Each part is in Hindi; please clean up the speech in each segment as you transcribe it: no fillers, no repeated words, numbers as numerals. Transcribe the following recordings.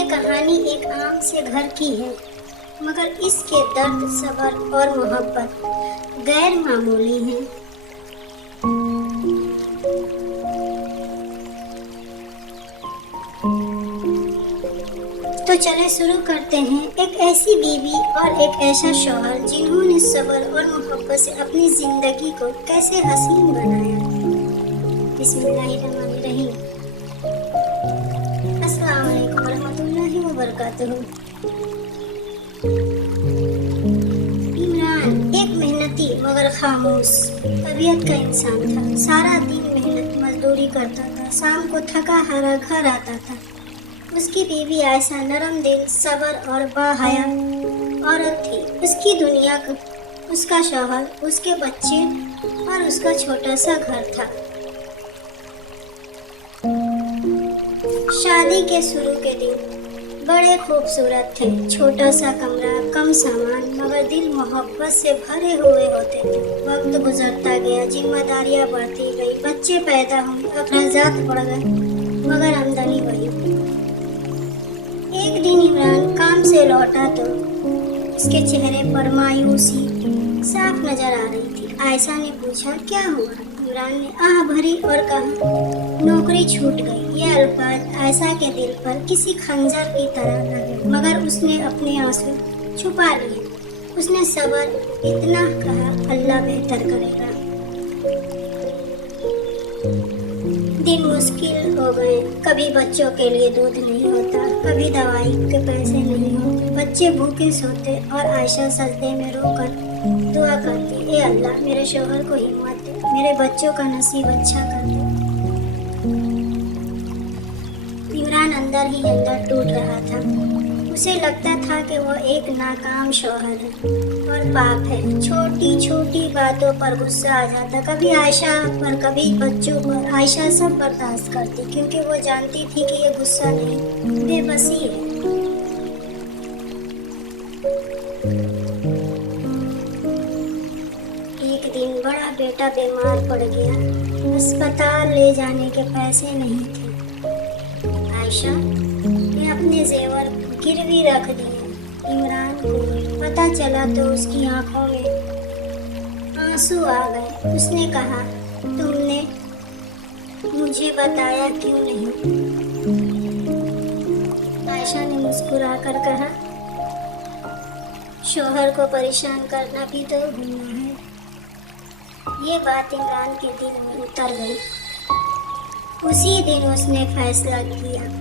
ये कहानी एक आम से घर की है, मगर इसके दर्द, सब्र और मोहब्बत गैर मामूली हैं। तो चले शुरू करते हैं। एक ऐसी बीवी और एक ऐसा शौहर जिन्होंने सब्र और मोहब्बत से अपनी जिंदगी को कैसे हसीन बनाया। बिस्मिल्लाहिर्रहमानिर्रहीम। अस्सलाम वालेकुम रहमतुल्लाहि व बरकातुहू। इमरान एक मेहनती मगर खामोश तबीयत का इंसान था। सारा दिन मेहनत मजदूरी करता था, शाम को थका हारा घर आता था। उसकी बीवी आयशा नरम दिल, सब्र और बाहया औरत थी। उसकी दुनिया का उसका शौहर, उसके बच्चे और उसका छोटा सा घर था। शादी के शुरू के दिन बड़े खूबसूरत थे। छोटा सा कमरा, कम सामान, मगर दिल मोहब्बत से भरे हुए होते थे। वक्त गुजरता गया, जिम्मेदारियां बढ़ती गई, बच्चे पैदा हुए, अखराजात बढ़ गए, मगर आमदनी वही। एक दिन इमरान काम से लौटा तो उसके चेहरे पर मायूसी साफ नजर आ रही थी। आयशा ने पूछा, क्या हुआ? इमरान ने आह भरी और कहा, नौकरी छूट गई। ये अल्फाज आयशा के दिल पर किसी खंजर की तरह लगे, मगर उसने अपने आंसू छुपा लिए। उसने सब्र इतना कहा, अल्लाह बेहतर करेगा। दिन मुश्किल हो गए। कभी बच्चों के लिए दूध नहीं होता, कभी दवाई के पैसे नहीं होते, बच्चे भूखे सोते और आयशा सजदे में रोकर दुआ करती, ए अल्लाह मेरे शौहर को हिम्मत दे, मेरे बच्चों का नसीब अच्छा कर दे। इमरान अंदर ही अंदर टूट रहा था। उसे लगता था कि वो एक नाकाम शौहर है और पाप है। छोटी छोटी बातों पर गुस्सा आ जाता, कभी आयशा पर, कभी बच्चों पर। आयशा सब बर्दाश्त करती क्योंकि वो जानती थी कि ये गुस्सा नहीं, बेबसी है। एक दिन बड़ा बेटा बीमार पड़ गया। अस्पताल ले जाने के पैसे नहीं थे। आयशा ने अपने जेवर गिरवी रख दिए। इमरान को पता चला तो उसकी आंखों में आंसू आ गए। उसने कहा, तुमने मुझे बताया क्यों नहीं? आयशा ने मुस्कुराकर कहा, शौहर को परेशान करना भी तो गुनाह है। ये बात इमरान के दिल में उतर गई। उसी दिन उसने फैसला किया।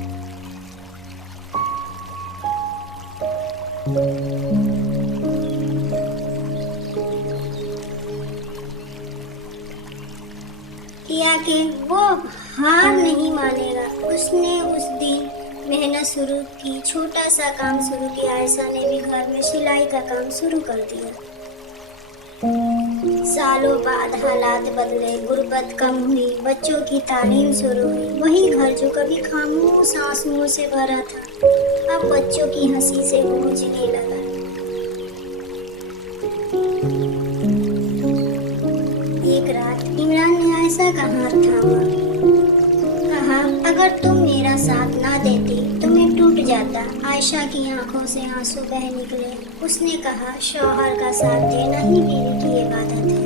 कि वो हार नहीं मानेगा। उसने उस दिन मेहनत शुरू की, छोटा सा काम शुरू किया। आयशा ने भी घर में सिलाई का काम शुरू कर दिया। सालों बाद हालात बदले, गुर्बत कम हुई, बच्चों की तालीम शुरू हुई। वही घर जो कभी खामोश आंसुओं से भरा था, अब बच्चों की हंसी से गूंजने लगा। एक रात इमरान ने आयशा का हाथ थामा, कहा, अगर तुम मेरा साथ ना देती तो मैं टूट जाता। आयशा की आंखों से आंसू बह निकले। उसने कहा, शौहर का साथ देना ही बीवी की इबादत है।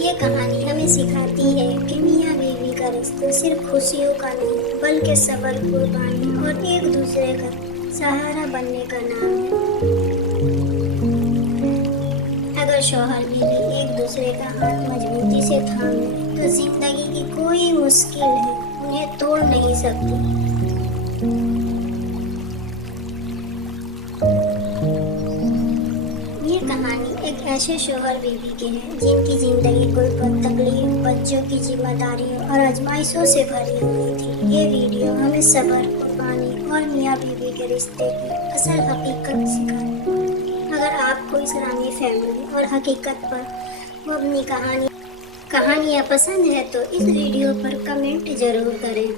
ये कहानी हमें सिखाती है कि मियाँ बीवी का रिश्ता सिर्फ खुशियों का नहीं, बल्कि सब्र, कुर्बानी और एक दूसरे का सहारा बनने का नाम है। अगर शौहर बीवी एक दूसरे का हाथ मजबूती से थामे तो जिंदगी की कोई मुश्किल है उन्हें तोड़ नहीं सकती। ये कहानी एक ऐसे शौहर बीवी की है जिनकी जिंदगी गुर्बत, तकलीफ, बच्चों की जिम्मेदारियों और आजमाइशों से भरी हुई थी। ये वीडियो हमें सब्र, कुर्बानी और मियाँ बीवी के रिश्ते की असल हकीकत सिखाए। अगर आपको इस्लामी फैमिली और हकीकत पर मबनी कहानियाँ पसंद है तो इस वीडियो पर कमेंट जरूर करें।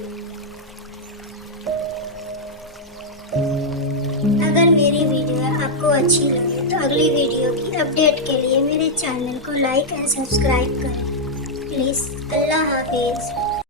अगर मेरी वीडियो आपको अच्छी लगे तो अगली वीडियो की अपडेट के लिए मेरे चैनल को लाइक एंड सब्सक्राइब करें प्लीज़। हाफिज़। अल्लाह हाफिज़।